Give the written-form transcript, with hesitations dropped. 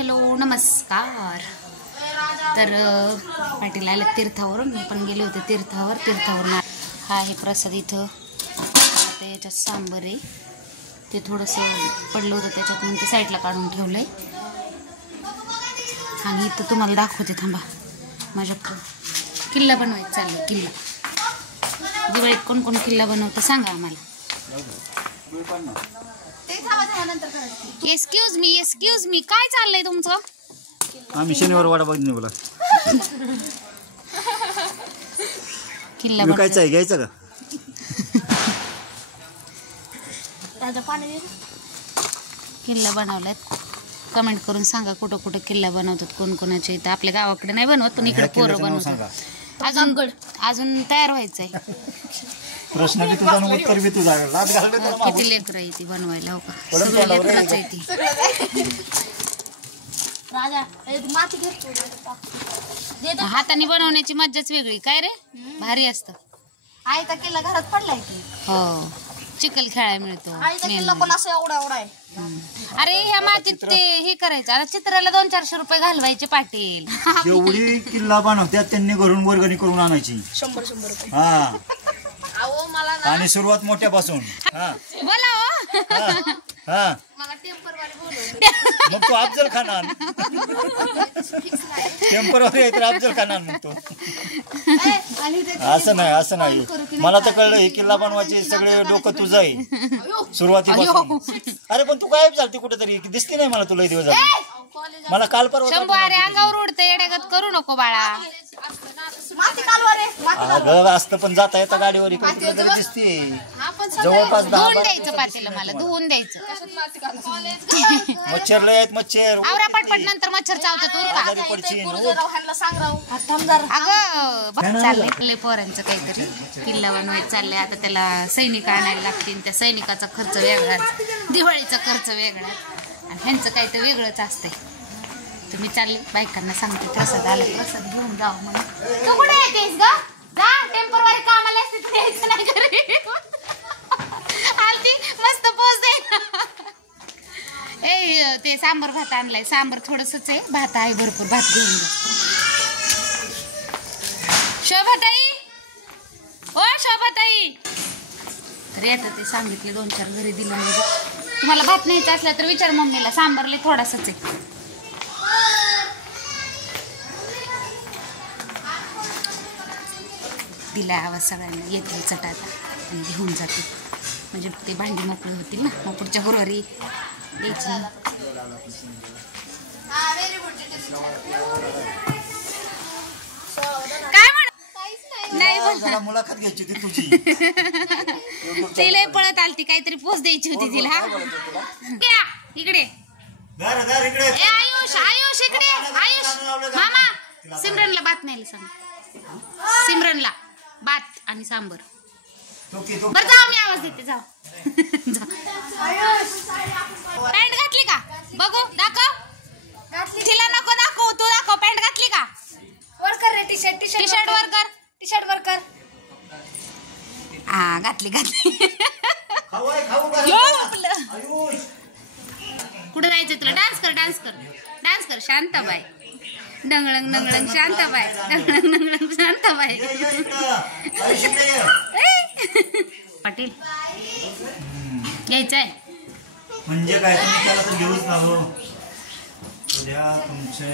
Hello नमस्कार. तर पाटील आले तीर्थावरून, मी पण गेले होते तीर्थावरून. हा आहे प्रसाद इथं. आता याच्यात सांबर आहे, ते थोडंसं पडलं होतं त्याच्यात म्हणून ते साईडला काढून ठेवलं आहे. आणि इथं तुम्हाला दाखवते, थांबा. माझ्याकडं किल्ला बनवायचा चालला. किल्ला दिवाळीत कोण कोण किल्ला बनवतं सांगा आम्हाला. एक्सक्यूज मी काय चाललंय तुमचं? आम्ही शनिवार वाडा बघणे बोला. किल्ला विकायचा आहे, घ्यायचा का? किल्ला बनवलाय. कमेंट करून सांगा कुठं कुठं किल्ला बनवतात, कोण कोणाच्या इथं. आपल्या गावाकडे नाही बनवत, पण इकडे पोरं बनवतात. अजून तयार व्हायचंय. प्रश्न बी तुझा आणि उत्तर बी तुझा. किती लेकर आहे ती बनवायला, हो का? सगळं लेकरच आहे ती. हाताने बनवण्याची मज्जाच वेगळी. काय रे, भारी असतं. आयता किल्ला घरात पडलाय की. हो, चिखल खेळायला मिळतो. आयता किल्ला पण असं एवढा आहे. अरे ह्या मातीत ते हे करायचं. आता चित्राला 200-400 रुपये घालवायचे पाटील. जेवढी किल्ला बनवत्यात त्यांनी घरून वर्गणी करून आणायची. 100 रुपये. हा, अहो मला आणि सुरुवात मोठ्यापासून. हा बोला हो. हा, मला टेम्परवारी बोलवलं. मग तो अफजल खान आण. टेम्परवारी आहे तर अफजल खान आण मग तो. असं नाही. मला तर कळलं हे किल्ला बनवायचे सगळे डोकं तुझं आहे सुरुवातीपासून. अरे पण तू गायब झालती कुठेतरी, दिसली नाही मला तुला दिवस. मला काल परवा शंभू, अरे अंगावर उडतं, येड्यागत करू नको बाळा. माती कालवा रे. अगं असतं पण जाता येता गाडीवर इकडे तरी दिसते. जवळपास धुवून द्यायचं पातेलं, मला धुवून द्यायचं. मच्छर लय आहेत, मच्छर. आवरा पटपट, नंतर मच्छर चावतात उरका. आजारी पडशील. अगं चाललंय पोरांचं काहीतरी. किल्ला बनवायचं चाललंय. आता त्याला सैनिक आणायला लागतील. त्या सैनिकाचा खर्च वेगळाच, दिवाळीचा खर्च वेगळाच, आणि ह्यांचं काही तर वेगळंच असतंय. तुम्ही चालले बायकांना सांगते प्रसाद आला, प्रसाद घेऊन जाऊ म्हणून. तू कुठे येतेस ग? जा, टेम्परवारी कामाला असते तर यायचं नाही घरी. आलती मस्त पोच दे. ए ते सांबर भात आणलाय. सांबर थोडंसंच आहे, भात आहे भरपूर. भात घेऊन जा. शोभाताई, ओ शोभाताई. तर येतं ते सांगितले 2-4 घरी दिलं. म्हणजे तुम्हाला भात न्यायचा असला तर विचार मम्मीला. सांबरले थोडासाच आहे. दिला आवाज सगळ्यांना. येतील चटाटा आणि घेऊन जाते, म्हणजे ते भांडी मोकळी होतील ना. मग पुढच्या गुरुवारी द्यायची. काय नाही, मुलाखत घ्यायची होती तुझी. तिला पळत आलती, काहीतरी पोच द्यायची होती तिला. हा इकडे आयुष, आयुष इकडे. आयुष मामा, सिमरनला भात न्यायला सांग. सिमरनला भात आणि सांबर. बरं जाऊ, मी आवाज देते. जाऊ. पॅन्ट घातली का बघू, दाखव. तिला नको दाखव, तू दाखव. पॅन्ट घातली का? वर कर रे. टी शर्ट वर कर. हा घातली. कुठं जायचं तुला? डान्स कर शांताबाई. डंगळंग शांताबाई. पाटील यायचंय म्हणजे काय, तुम्ही त्याला तर घेऊच ना हो. उद्या तुमचे